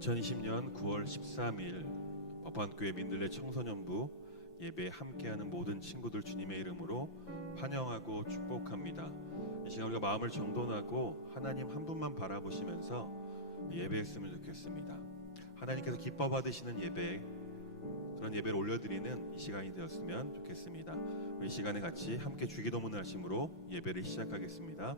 2020년 9월 13일 법안교회 민들레 청소년부 예배에 함께하는 모든 친구들 주님의 이름으로 환영하고 축복합니다. 이 시간 우리가 마음을 정돈하고 하나님 한 분만 바라보시면서 예배했으면 좋겠습니다. 하나님께서 기뻐 받으시는 예배, 그런 예배를 올려드리는 이 시간이 되었으면 좋겠습니다. 우리 시간에 같이 함께 주기도문을 하심으로 예배를 시작하겠습니다.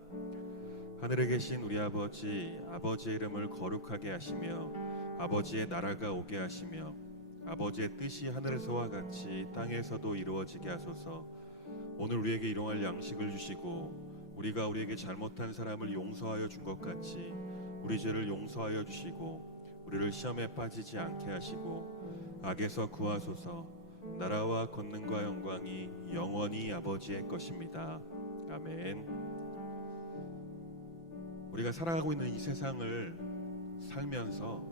하늘에 계신 우리 아버지, 아버지의 이름을 거룩하게 하시며 아버지의 나라가 오게 하시며 아버지의 뜻이 하늘에서와 같이 땅에서도 이루어지게 하소서. 오늘 우리에게 일용할 양식을 주시고 우리가 우리에게 잘못한 사람을 용서하여 준 것 같이 우리 죄를 용서하여 주시고 우리를 시험에 빠지지 않게 하시고 악에서 구하소서. 나라와 권능과 영광이 영원히 아버지의 것입니다. 아멘. 우리가 살아가고 있는 이 세상을 살면서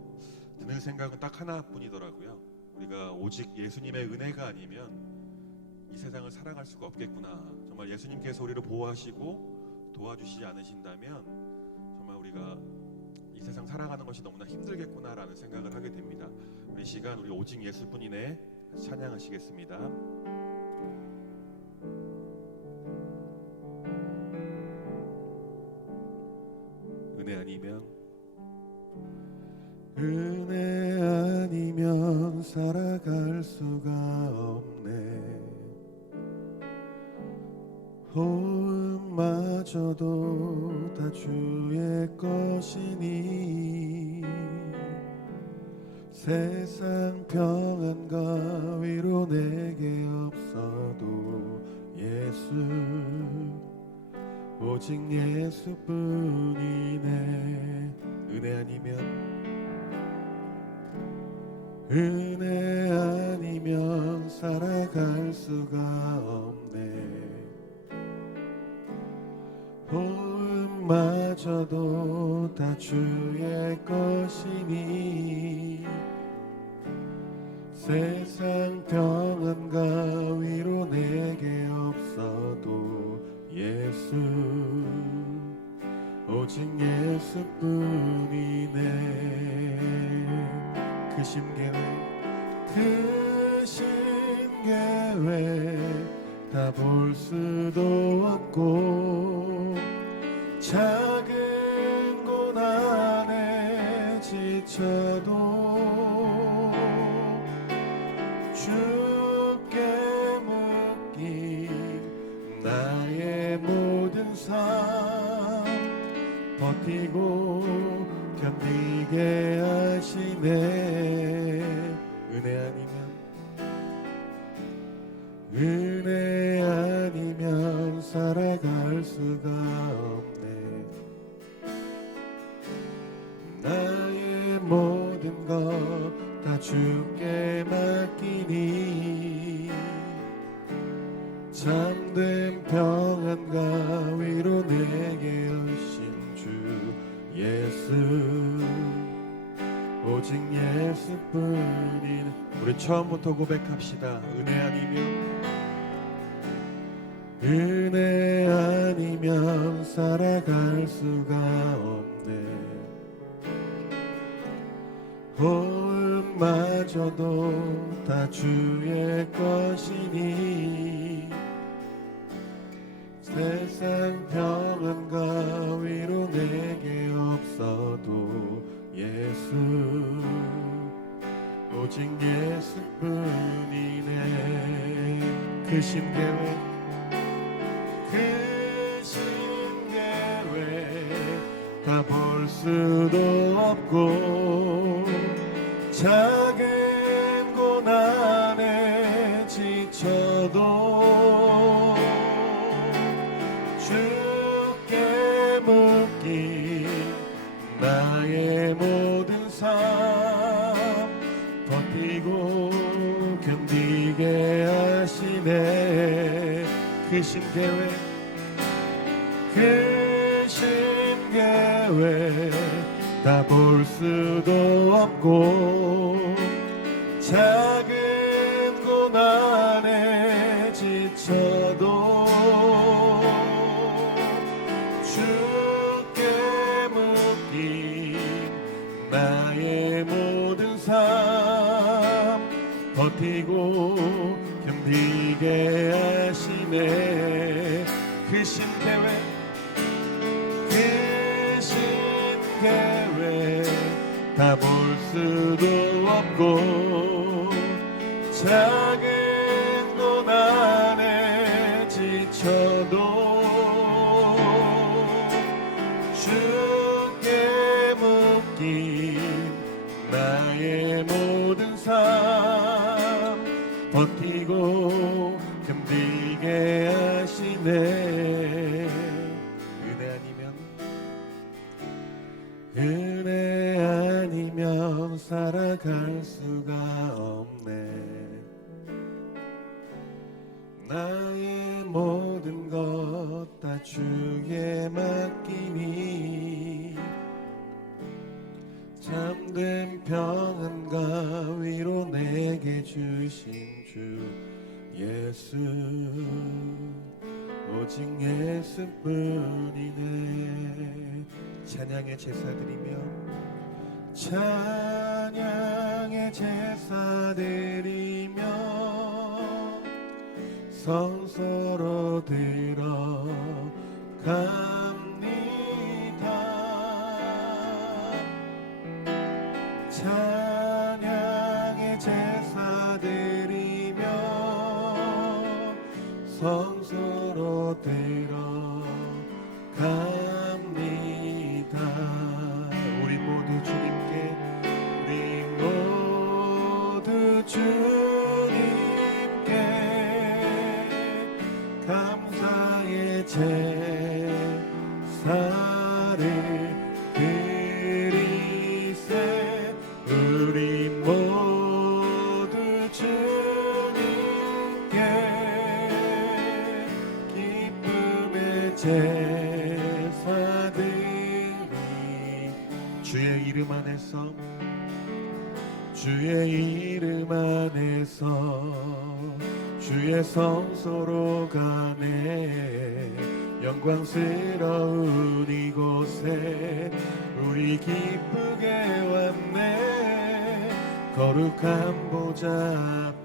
드는 생각은 딱 하나뿐이더라고요. 우리가 오직 예수님의 은혜가 아니면 이 세상을 살아갈 수가 없겠구나. 정말 예수님께서 우리를 보호하시고 도와주시지 않으신다면 정말 우리가 이 세상 살아가는 것이 너무나 힘들겠구나라는 생각을 하게 됩니다. 우리 시간 우리 오직 예수뿐이네 찬양하시겠습니다. 은혜 아니면 살아갈 수가 없네. 호흡마저도 다 주의 것이니 세상 평안과 위로 내게 없어도 예수, 오직 예수뿐이네. 은혜 아니면 살아갈 수가 없네. 호흡마저도 다 주의 것이니 세상 평안과 위로 내게 없어도 예수, 오직 예수뿐이네. 크신 계획 다 볼 수도 없고 작은 고난에 지쳐도 주께 묶인 나의 모든 삶 버티고 견디게 하시네. 은혜 아니면 살아갈 수가 없네. 나의 모든 것 다 주께 맡기니 참된 평안과 위로 내게 오신 주 예수, 오직 예수뿐인. 우리 처음부터 고백합시다. 은혜 아니면 살아갈 수가 없네. 호흡마저도 다 주의 것이니 세상 평안과 위로 내게 없어도 예수, 오직 예수뿐이네. 크신 계획 다 볼 수도 없고 작은 고난에 지쳐도 주께 묶인 나의 모든 삶 버티고 견디게 하시네. 크신 계획 다 볼 수도 없고 작은 고난에 지쳐도 주께 묶인 나의 모든 버티고 견디게 하시네. 크신 계획 다 볼 수도 없고 작은 고난에 지쳐도 주께 묶인 나의 모든 삶 버티고 견디게 하시네. 은혜 아니면 살아갈 수가 없네. 나의 모든 것 다 주에 맡기니 참된 평안과 위로 내게 주신 주 예수 오직 예수뿐이네. 찬양의 제사드리며 찬양의 제사드리며 성소로 들어갑니다. 찬양의 제사드리며 성소로 들어갑니다. 우리 모두 주님께 감사의 제사를 드리세. 우리 모두 주님께 기쁨의 제사드리. 주의 이름 안에서 주의 이름 안에서 주의 성소로 가네. 영광스러운 이곳에 우리 기쁘게 왔네. 거룩한 보좌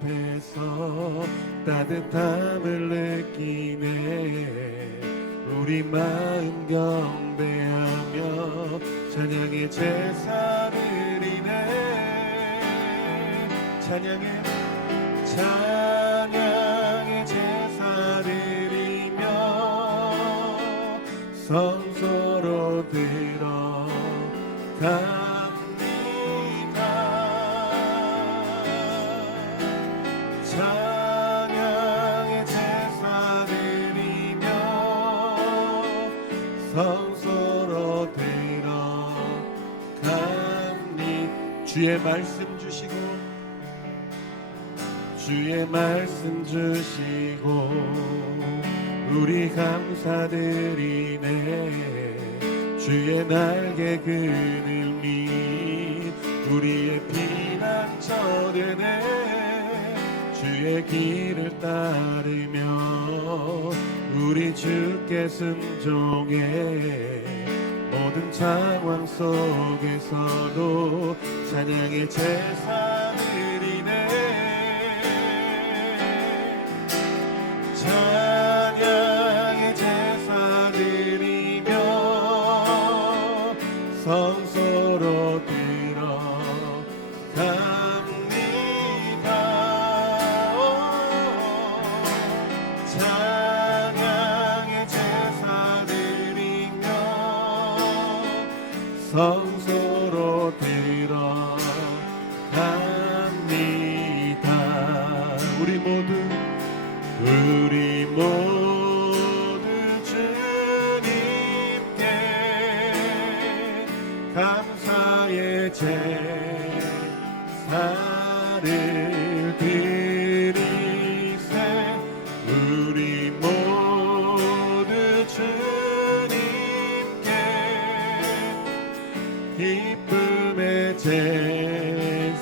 앞에서 따뜻함을 느끼네. 우리 마음 경배하며 찬양의 제사드리네. 찬양의 제사드리며 성소로 들어갑니다. 찬양의 제사드리며 성소로 들어갑니다. 주의 말씀 주시고 우리 감사드리네. 주의 날개 그늘이 우리의 피난처 되네. 주의 길을 따르며 우리 주께 순종해. 모든 상황 속에서도 찬양의 제사드리네. 찬양의 제사드리며 성소로 들어갑니다. 찬양의 제사드리며 성소로 들어갑니다. 우리 모두 주님께 감사의 제사를 드리세. 우리 모두 주님께 기쁨의 제사드리.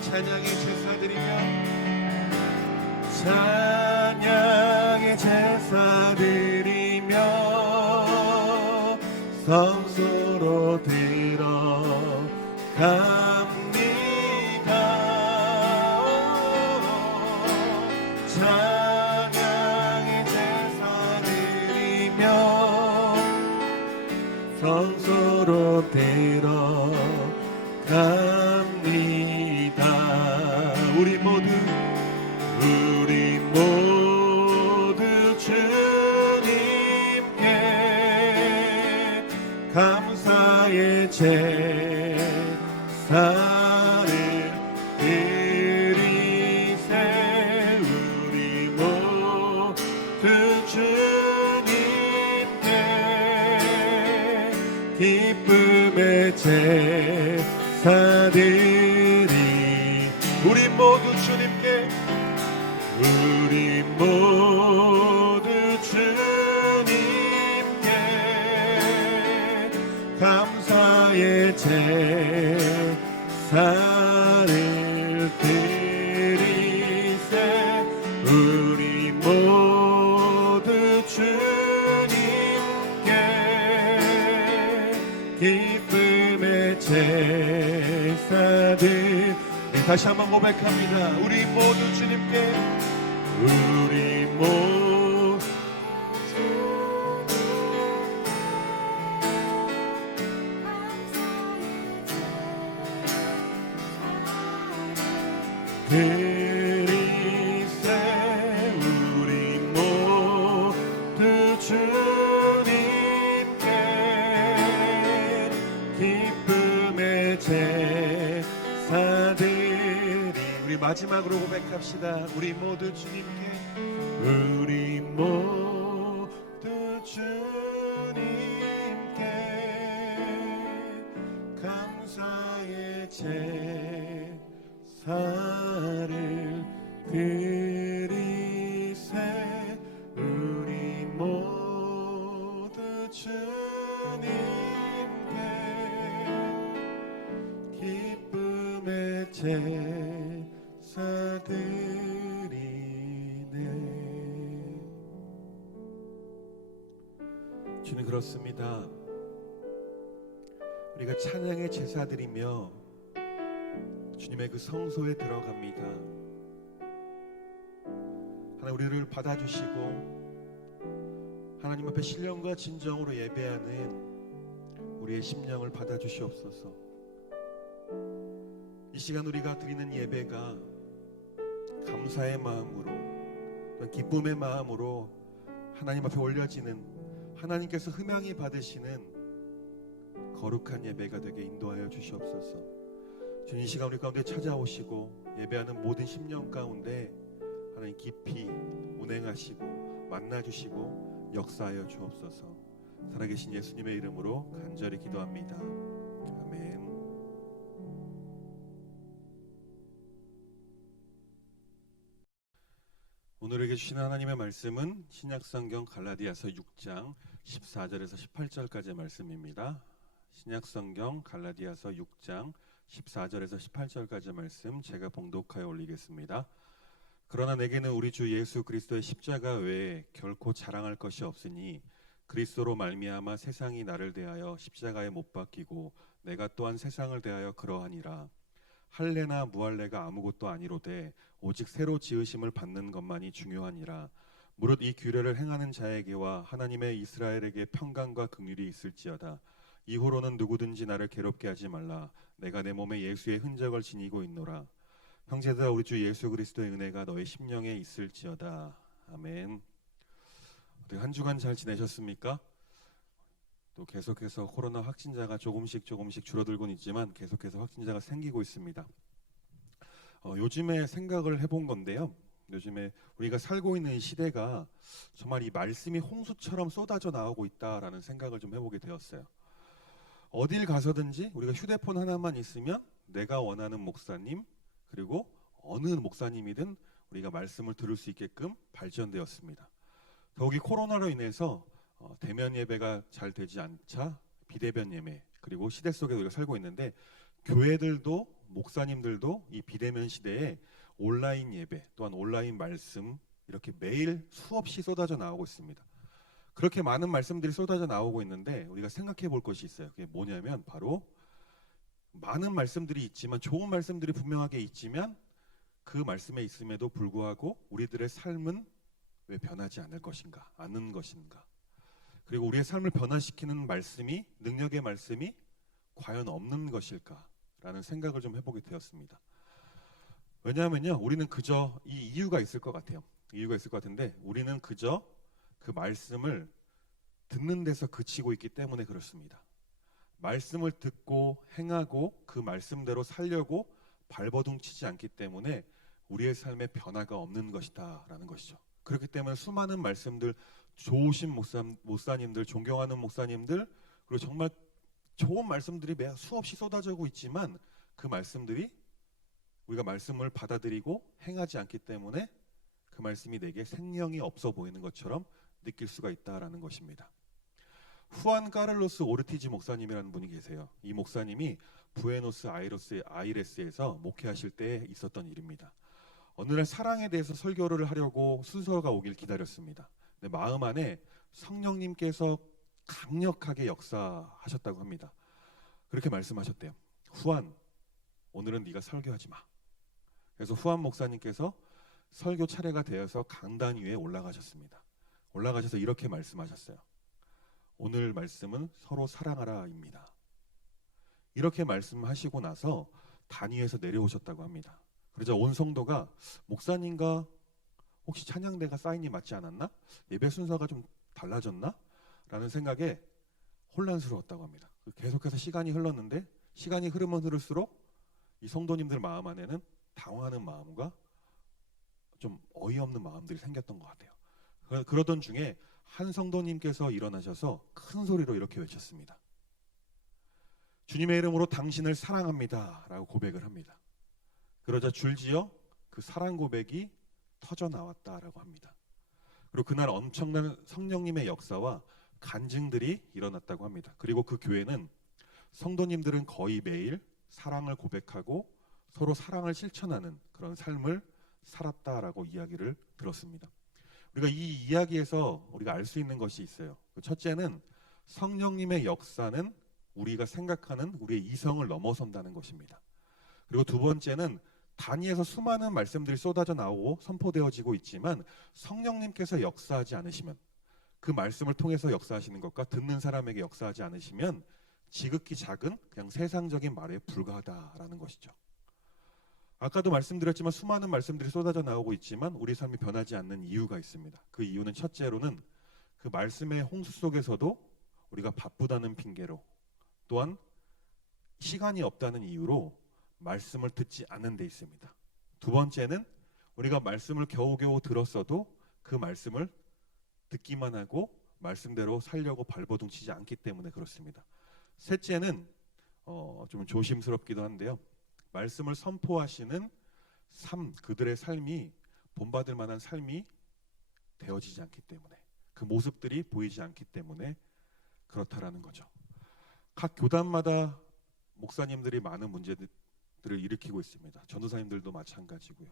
찬양의 제사드리며 찬양의 제사드리며 성소로 들어갑니다. 들어갑니다. 우리 모두 주님께 감사의 제사를 드리세. 우리 모두 주님께 기쁨의 제사드리. 우리 모두 주님께, 우리 모두 주님께 감사의 제사를 드리세. 우리 모두 주님께 기쁨의 제사들. 다시 한번 고백합니다. 우리 모두 주님께, 우리 모두 드리세. 우리 모두 주님께 기쁨의 제사드리. 우리 마지막으로 고백합시다. 우리 모두 주님께, 우리 모두 주님께 감사의 제사를 드리세. 우리 모두 주님께 기쁨의 제사드리네. 주님, 그렇습니다. 우리가 찬양의 제사드리며 주님의 그 성소에 들어갑니다. 하나님, 우리를 받아주시고 하나님 앞에 신령과 진정으로 예배하는 우리의 심령을 받아주시옵소서. 이 시간 우리가 드리는 예배가 감사의 마음으로, 기쁨의 마음으로 하나님 앞에 올려지는, 하나님께서 흠양히 받으시는 거룩한 예배가 되게 인도하여 주시옵소서. 주님, 이 시간 우리 가운데 찾아오시고 예배하는 모든 심령 가운데 하나님 깊이 운행하시고 만나주시고 역사하여 주옵소서. 살아계신 예수님의 이름으로 간절히 기도합니다. 아멘. 오늘에게 주신 하나님의 말씀은 신약성경 갈라디아서 6장 14절에서 18절까지의 말씀입니다. 신약성경 갈라디아서 6장 14절에서 18절까지의 말씀 제가 봉독하여 올리겠습니다. 그러나 내게는 우리 주 예수 그리스도의 십자가 외에 결코 자랑할 것이 없으니 그리스도로 말미암아 세상이 나를 대하여 십자가에 못 박히고 내가 또한 세상을 대하여 그러하니라. 할례나 무할례가 아무것도 아니로되 오직 새로 지으심을 받는 것만이 중요하니라. 무릇 이 규례를 행하는 자에게와 하나님의 이스라엘에게 평강과 긍휼이 있을지어다. 이후로는 누구든지 나를 괴롭게 하지 말라. 내가 내 몸에 예수의 흔적을 지니고 있노라. 형제들아, 우리 주 예수 그리스도의 은혜가 너희 심령에 있을지어다. 아멘. 한 주간 잘 지내셨습니까? 또 계속해서 코로나 확진자가 조금씩 줄어들고는 있지만 계속해서 확진자가 생기고 있습니다. 요즘에 생각을 해본 건데요. 요즘에 우리가 살고 있는 이 시대가 정말 이 말씀이 홍수처럼 쏟아져 나오고 있다라는 생각을 좀 해보게 되었어요. 어딜 가서든지 우리가 휴대폰 하나만 있으면 내가 원하는 목사님, 그리고 어느 목사님이든 우리가 말씀을 들을 수 있게끔 발전되었습니다. 더욱이 코로나로 인해서 대면 예배가 잘 되지 않자 비대면 예배, 그리고 시대 속에 우리가 살고 있는데 교회들도 목사님들도 이 비대면 시대에 온라인 예배 또한 온라인 말씀 이렇게 매일 수없이 쏟아져 나오고 있습니다. 그렇게 많은 말씀들이 쏟아져 나오고 있는데 우리가 생각해 볼 것이 있어요. 그게 뭐냐면 바로 많은 말씀들이 있지만, 좋은 말씀들이 분명하게 있지만 그 말씀에 있음에도 불구하고 우리들의 삶은 왜 변하지 않을 것인가, 않는 것인가. 그리고 우리의 삶을 변화시키는 말씀이, 능력의 말씀이 과연 없는 것일까라는 생각을 좀 해보게 되었습니다. 왜냐하면요, 우리는 그저 이 이유가 있을 것 같아요. 이유가 있을 것 같은데 우리는 그저 그 말씀을 듣는 데서 그치고 있기 때문에 그렇습니다. 말씀을 듣고 행하고 그 말씀대로 살려고 발버둥치지 않기 때문에 우리의 삶에 변화가 없는 것이다라는 것이죠. 그렇기 때문에 수많은 말씀들, 좋으신 목사님들, 존경하는 목사님들, 그리고 정말 좋은 말씀들이 수없이 쏟아지고 있지만 그 말씀들이 우리가 말씀을 받아들이고 행하지 않기 때문에 그 말씀이 내게 생명이 없어 보이는 것처럼 느낄 수가 있다라는 것입니다. 후안 까를로스 오르티지 목사님이라는 분이 계세요. 이 목사님이 부에노스 아이레스에서 목회하실 때 있었던 일입니다. 어느 날 사랑에 대해서 설교를 하려고 순서가 오길 기다렸습니다. 근데 마음 안에 성령님께서 강력하게 역사하셨다고 합니다. 그렇게 말씀하셨대요. 후안, 오늘은 네가 설교하지 마. 그래서 후안 목사님께서 설교 차례가 되어서 강단 위에 올라가셨습니다. 올라가셔서 이렇게 말씀하셨어요. 오늘 말씀은 서로 사랑하라입니다. 이렇게 말씀하시고 나서 단위에서 내려오셨다고 합니다. 그러자 온 성도가 목사님과 혹시 찬양대가 사인이 맞지 않았나? 예배 순서가 좀 달라졌나? 라는 생각에 혼란스러웠다고 합니다. 계속해서 시간이 흘렀는데 시간이 흐르면 흐를수록 이 성도님들 마음 안에는 당황하는 마음과 좀 어이없는 마음들이 생겼던 것 같아요. 그러던 중에 한 성도님께서 일어나셔서 큰 소리로 이렇게 외쳤습니다. 주님의 이름으로 당신을 사랑합니다 라고 고백을 합니다. 그러자 줄지어 그 사랑 고백이 터져 나왔다라고 합니다. 그리고 그날 엄청난 성령님의 역사와 간증들이 일어났다고 합니다. 그리고 그 교회는 성도님들은 거의 매일 사랑을 고백하고 서로 사랑을 실천하는 그런 삶을 살았다라고 이야기를 들었습니다. 우리가 이 이야기에서 우리가 알 수 있는 것이 있어요. 첫째는 성령님의 역사는 우리가 생각하는 우리의 이성을 넘어선다는 것입니다. 그리고 두 번째는 단위에서 수많은 말씀들이 쏟아져 나오고 선포되어지고 있지만 성령님께서 역사하지 않으시면, 그 말씀을 통해서 역사하시는 것과 듣는 사람에게 역사하지 않으시면 지극히 작은 그냥 세상적인 말에 불과하다라는 것이죠. 아까도 말씀드렸지만 수많은 말씀들이 쏟아져 나오고 있지만 우리 삶이 변하지 않는 이유가 있습니다. 그 이유는 첫째로는 그 말씀의 홍수 속에서도 우리가 바쁘다는 핑계로, 또한 시간이 없다는 이유로 말씀을 듣지 않는 데 있습니다. 두 번째는 우리가 말씀을 겨우겨우 들었어도 그 말씀을 듣기만 하고 말씀대로 살려고 발버둥치지 않기 때문에 그렇습니다. 셋째는 좀 조심스럽기도 한데요. 말씀을 선포하시는 삶, 그들의 삶이 본받을 만한 삶이 되어지지 않기 때문에, 그 모습들이 보이지 않기 때문에 그렇다라는 거죠. 각 교단마다 목사님들이 많은 문제들을 일으키고 있습니다. 전도사님들도 마찬가지고요.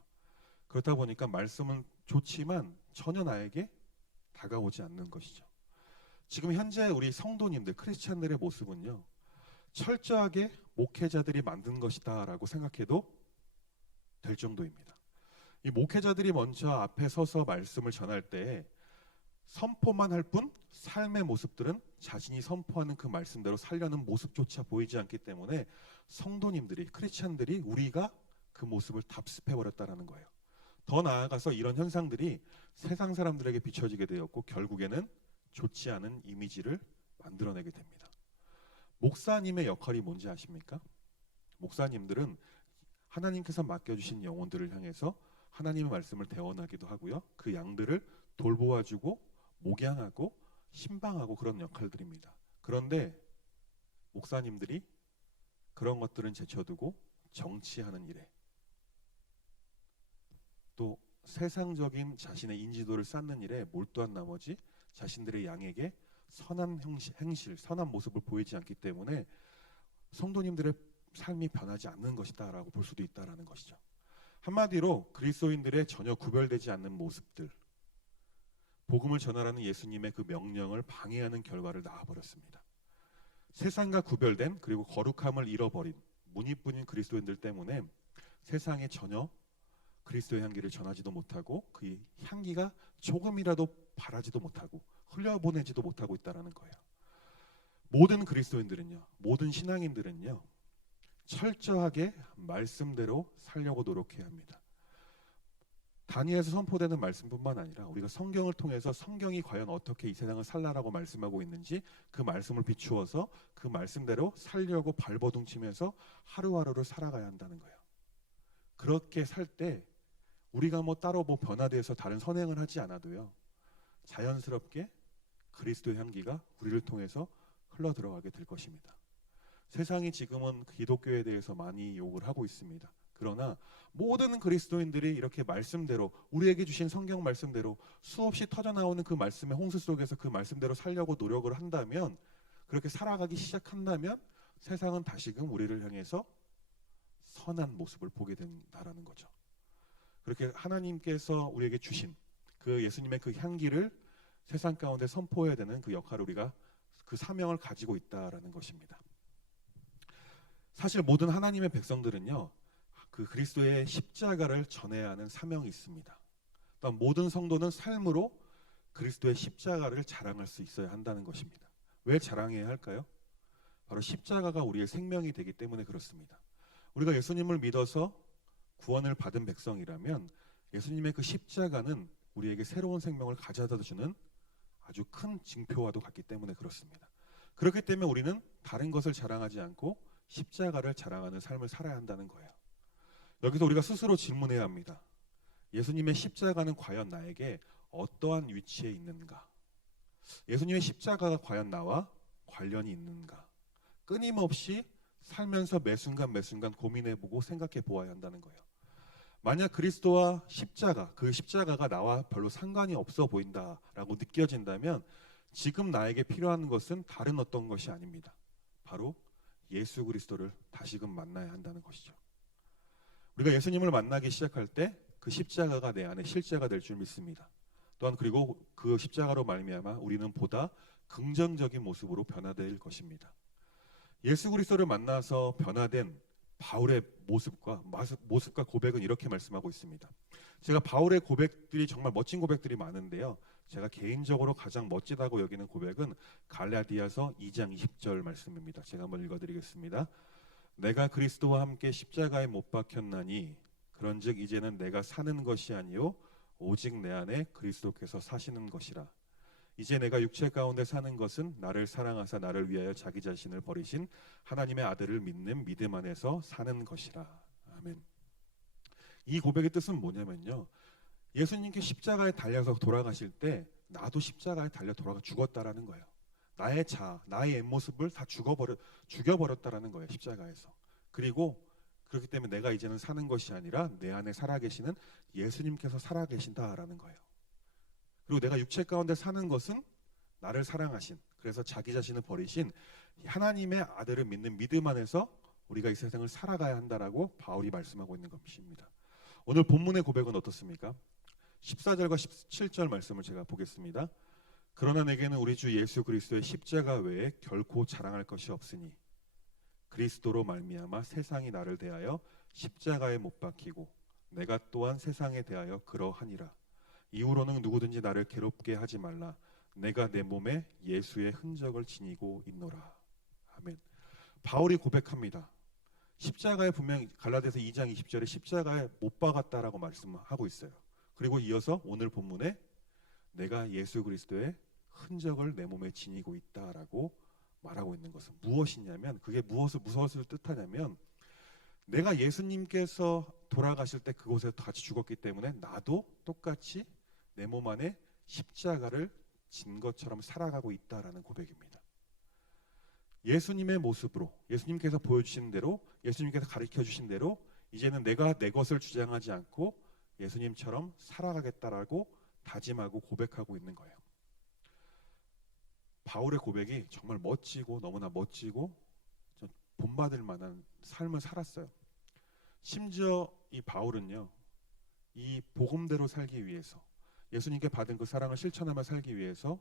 그렇다 보니까 말씀은 좋지만 전혀 나에게 다가오지 않는 것이죠. 지금 현재 우리 성도님들, 크리스찬들의 모습은요, 철저하게 목회자들이 만든 것이다 라고 생각해도 될 정도입니다. 이 목회자들이 먼저 앞에 서서 말씀을 전할 때 선포만 할 뿐 삶의 모습들은 자신이 선포하는 그 말씀대로 살려는 모습조차 보이지 않기 때문에 성도님들이, 크리스찬들이 우리가 그 모습을 답습해버렸다는 거예요. 더 나아가서 이런 현상들이 세상 사람들에게 비춰지게 되었고 결국에는 좋지 않은 이미지를 만들어내게 됩니다. 목사님의 역할이 뭔지 아십니까? 목사님들은 하나님께서 맡겨주신 영혼들을 향해서 하나님의 말씀을 대언하기도 하고요. 그 양들을 돌보아주고 목양하고 신방하고 그런 역할들입니다. 그런데 목사님들이 그런 것들은 제쳐두고 정치하는 일에, 또 세상적인 자신의 인지도를 쌓는 일에 몰두한 나머지 자신들의 양에게 선한 행실, 선한 모습을 보이지 않기 때문에 성도님들의 삶이 변하지 않는 것이다 라고 볼 수도 있다라는 것이죠. 한마디로 그리스도인들의 전혀 구별되지 않는 모습들, 복음을 전하라는 예수님의 그 명령을 방해하는 결과를 낳아버렸습니다. 세상과 구별된, 그리고 거룩함을 잃어버린 문이뿐인 그리스도인들 때문에 세상에 전혀 그리스도의 향기를 전하지도 못하고 그 향기가 조금이라도 바라지도 못하고 흘려보내지도 못하고 있다는 거예요. 모든 그리스도인들은요, 모든 신앙인들은요, 철저하게 말씀대로 살려고 노력해야 합니다. 다니엘에서 선포되는 말씀뿐만 아니라 우리가 성경을 통해서 성경이 과연 어떻게 이 세상을 살라라고 말씀하고 있는지 그 말씀을 비추어서 그 말씀대로 살려고 발버둥치면서 하루하루를 살아가야 한다는 거예요. 그렇게 살 때 우리가 따로 변화돼서 다른 선행을 하지 않아도요, 자연스럽게 그리스도의 향기가 우리를 통해서 흘러 들어가게 될 것입니다. 세상이 지금은 기독교에 대해서 많이 욕을 하고 있습니다. 그러나 모든 그리스도인들이 이렇게 말씀대로, 우리에게 주신 성경 말씀대로 수없이 터져나오는 그 말씀의 홍수 속에서 그 말씀대로 살려고 노력을 한다면, 그렇게 살아가기 시작한다면 세상은 다시금 우리를 향해서 선한 모습을 보게 된다라는 거죠. 그렇게 하나님께서 우리에게 주신 그 예수님의 그 향기를 세상 가운데 선포해야 되는 그 역할을 우리가, 그 사명을 가지고 있다라는 것입니다. 사실 모든 하나님의 백성들은요, 그 그리스도의 십자가를 전해야 하는 사명이 있습니다. 또한 모든 성도는 삶으로 그리스도의 십자가를 자랑할 수 있어야 한다는 것입니다. 왜 자랑해야 할까요? 바로 십자가가 우리의 생명이 되기 때문에 그렇습니다. 우리가 예수님을 믿어서 구원을 받은 백성이라면 예수님의 그 십자가는 우리에게 새로운 생명을 가져다 주는 아주 큰 징표와도 같기 때문에 그렇습니다. 그렇기 때문에 우리는 다른 것을 자랑하지 않고 십자가를 자랑하는 삶을 살아야 한다는 거예요. 여기서 우리가 스스로 질문해야 합니다. 예수님의 십자가는 과연 나에게 어떠한 위치에 있는가? 예수님의 십자가가 과연 나와 관련이 있는가? 끊임없이 살면서 매 순간 고민해보고 생각해 보아야 한다는 거예요. 만약 그리스도와 십자가, 그 십자가가 나와 별로 상관이 없어 보인다라고 느껴진다면 지금 나에게 필요한 것은 다른 어떤 것이 아닙니다. 바로 예수 그리스도를 다시금 만나야 한다는 것이죠. 우리가 예수님을 만나기 시작할 때 그 십자가가 내 안에 실제가 될 줄 믿습니다. 또한 그리고 그 십자가로 말미암아 우리는 보다 긍정적인 모습으로 변화될 것입니다. 예수 그리스도를 만나서 변화된 바울의 모습과 고백은 이렇게 말씀하고 있습니다. 제가 바울의 고백들이 정말 멋진 고백들이 많은데요, 제가 개인적으로 가장 멋지다고 여기는 고백은 갈라디아서 2장 20절 말씀입니다. 제가 한번 읽어드리겠습니다. 내가 그리스도와 함께 십자가에 못 박혔나니 그런즉 이제는 내가 사는 것이 아니요 오직 내 안에 그리스도께서 사시는 것이라. 이제 내가 육체 가운데 사는 것은 나를 사랑하사 나를 위하여 자기 자신을 버리신 하나님의 아들을 믿는 믿음 안에서 사는 것이라. 아멘. 이 고백의 뜻은 뭐냐면요, 예수님께 십자가에 달려서 돌아가실 때 나도 십자가에 달려 돌아가 죽었다라는 거예요. 나의 나의 옛모습을 다 죽여버렸다라는 거예요, 십자가에서. 그리고 그렇기 때문에 내가 이제는 사는 것이 아니라 내 안에 살아계시는 예수님께서 살아계신다라는 거예요. 그리고 내가 육체 가운데 사는 것은 나를 사랑하신, 그래서 자기 자신을 버리신 하나님의 아들을 믿는 믿음 안에서 우리가 이 세상을 살아가야 한다라고 바울이 말씀하고 있는 것입니다. 오늘 본문의 고백은 어떻습니까? 14절과 17절 말씀을 제가 보겠습니다. 그러나 내게는 우리 주 예수 그리스도의 십자가 외에 결코 자랑할 것이 없으니 그리스도로 말미암아 세상이 나를 대하여 십자가에 못 박히고 내가 또한 세상에 대하여 그러하니라. 이후로는 누구든지 나를 괴롭게 하지 말라. 내가 내 몸에 예수의 흔적을 지니고 있노라. 아멘. 바울이 고백합니다. 십자가에 분명히 갈라디아서 2장 20절에 십자가에 못 박았다라고 말씀하고 있어요. 그리고 이어서 오늘 본문에 내가 예수 그리스도의 흔적을 내 몸에 지니고 있다라고 말하고 있는 것은 무엇이냐면, 그게 무엇을 뜻하냐면, 내가 예수님께서 돌아가실 때 그곳에 같이 죽었기 때문에 나도 똑같이 내 몸 안에 십자가를 진 것처럼 살아가고 있다라는 고백입니다. 예수님의 모습으로, 예수님께서 보여주신 대로, 예수님께서 가르쳐 주신 대로 이제는 내가 내 것을 주장하지 않고 예수님처럼 살아가겠다라고 다짐하고 고백하고 있는 거예요. 바울의 고백이 정말 멋지고 너무나 멋지고 본받을 만한 삶을 살았어요. 심지어 이 바울은요, 이 복음대로 살기 위해서, 예수님께 받은 그 사랑을 실천하며 살기 위해서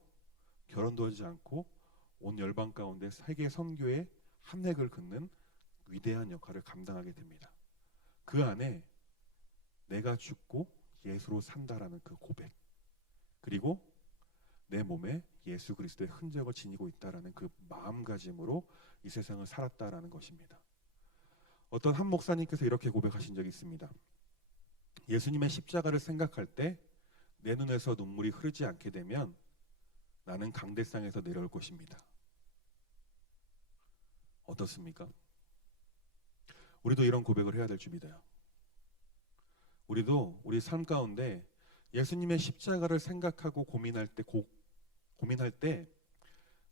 결혼도 하지 않고 온 열방 가운데 세계 선교의 한 획을 긋는 위대한 역할을 감당하게 됩니다. 그 안에 내가 죽고 예수로 산다라는 그 고백, 그리고 내 내 몸에 예수 그리스도의 흔적을 지니고 있다라는 그 마음가짐으로 이 세상을 살았다라는 것입니다. 어떤 한 목사님께서 이렇게 고백하신 적이 있습니다. 예수님의 십자가를 생각할 때 내 눈에서 눈물이 흐르지 않게 되면 나는 강대상에서 내려올 것입니다. 어떻습니까? 우리도 이런 고백을 해야 될 줄 믿어요. 우리도 우리 삶 가운데 예수님의 십자가를 생각하고 고민할 때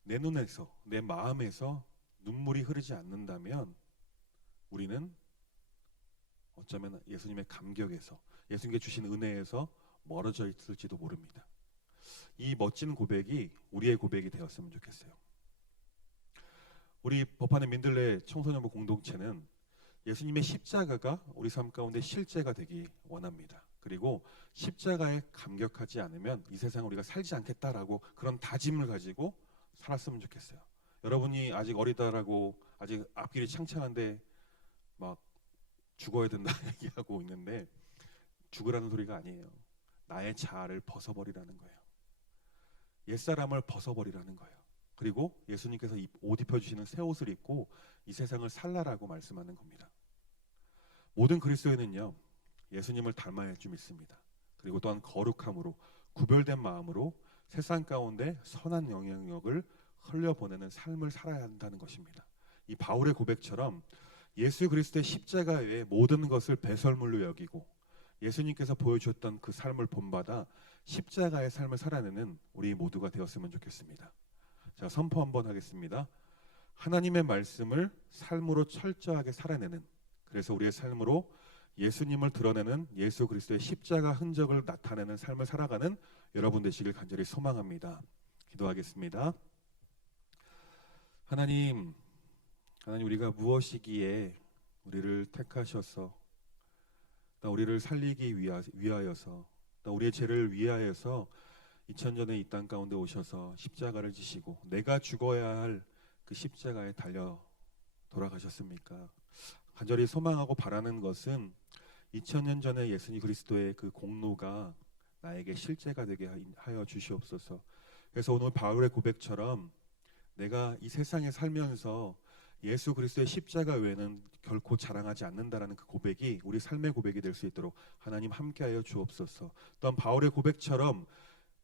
내 눈에서, 내 마음에서 눈물이 흐르지 않는다면 우리는 어쩌면 예수님의 감격에서, 예수님께 주신 은혜에서 멀어져 있을지도 모릅니다. 이 멋진 고백이 우리의 고백이 되었으면 좋겠어요. 우리 법한의 민들레 청소년부 공동체는 예수님의 십자가가 우리 삶 가운데 실제가 되기 원합니다. 그리고 십자가에 감격하지 않으면 이 세상에 우리가 살지 않겠다라고 그런 다짐을 가지고 살았으면 좋겠어요. 여러분이 아직 어리다라고 아직 앞길이 창창한데 막 죽어야 된다 얘기하고 있는데 죽으라는 소리가 아니에요. 나의 자아를 벗어버리라는 거예요. 옛사람을 벗어버리라는 거예요. 그리고 예수님께서 옷 입혀주시는 새 옷을 입고 이 세상을 살라라고 말씀하는 겁니다. 모든 그리스도인은요 예수님을 닮아야 할 줄 믿습니다. 그리고 또한 거룩함으로 구별된 마음으로 세상 가운데 선한 영향력을 흘려보내는 삶을 살아야 한다는 것입니다. 이 바울의 고백처럼 예수 그리스도의 십자가 외에 모든 것을 배설물로 여기고 예수님께서 보여주셨던 그 삶을 본받아 십자가의 삶을 살아내는 우리 모두가 되었으면 좋겠습니다. 자, 선포 한번 하겠습니다. 하나님의 말씀을 삶으로 철저하게 살아내는, 그래서 우리의 삶으로 예수님을 드러내는 예수 그리스도의 십자가 흔적을 나타내는 삶을 살아가는 여러분 되시길 간절히 소망합니다. 기도하겠습니다. 하나님 우리가 무엇이기에 우리를 택하셔서 우리를 살리기 위하여서 우리의 죄를 위하여서 2000년에 이 땅 가운데 오셔서 십자가를 지시고 내가 죽어야 할 그 십자가에 달려 돌아가셨습니까? 간절히 소망하고 바라는 것은 2000년 전에 예수님 그리스도의 그 공로가 나에게 실제가 되게 하여 주시옵소서. 그래서 오늘 바울의 고백처럼 내가 이 세상에 살면서 예수 그리스도의 십자가 외에는 결코 자랑하지 않는다라는 그 고백이 우리 삶의 고백이 될 수 있도록 하나님 함께하여 주옵소서. 또한 바울의 고백처럼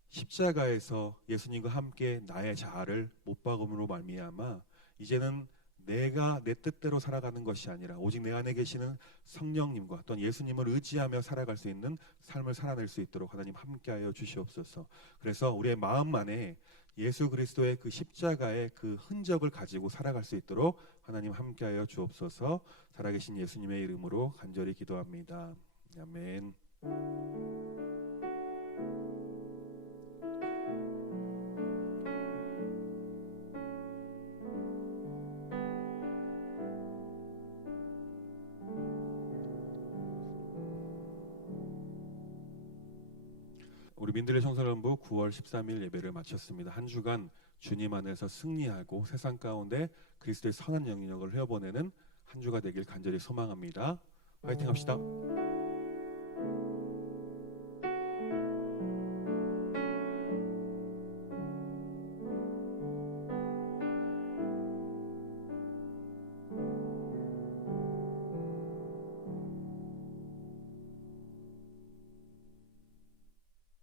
십자가에서 예수님과 함께 나의 자아를 못 박음으로 말미암아 이제는 내가 내 뜻대로 살아가는 것이 아니라 오직 내 안에 계시는 성령님과 또한 예수님을 의지하며 살아갈 수 있는 삶을 살아낼 수 있도록 하나님 함께하여 주시옵소서. 그래서 우리의 마음 안에 예수 그리스도의 그 십자가의 그 흔적을 가지고 살아갈 수 있도록 하나님 함께하여 주옵소서. 살아계신 예수님의 이름으로 간절히 기도합니다. 아멘. 우리 민들레 청소년부 9월 13일 예배를 마쳤습니다. 한 주간 주님 안에서 승리하고 세상 가운데 그리스도의 선한 영향력을 헤어보내는 한 주가 되길 간절히 소망합니다. 화이팅 합시다.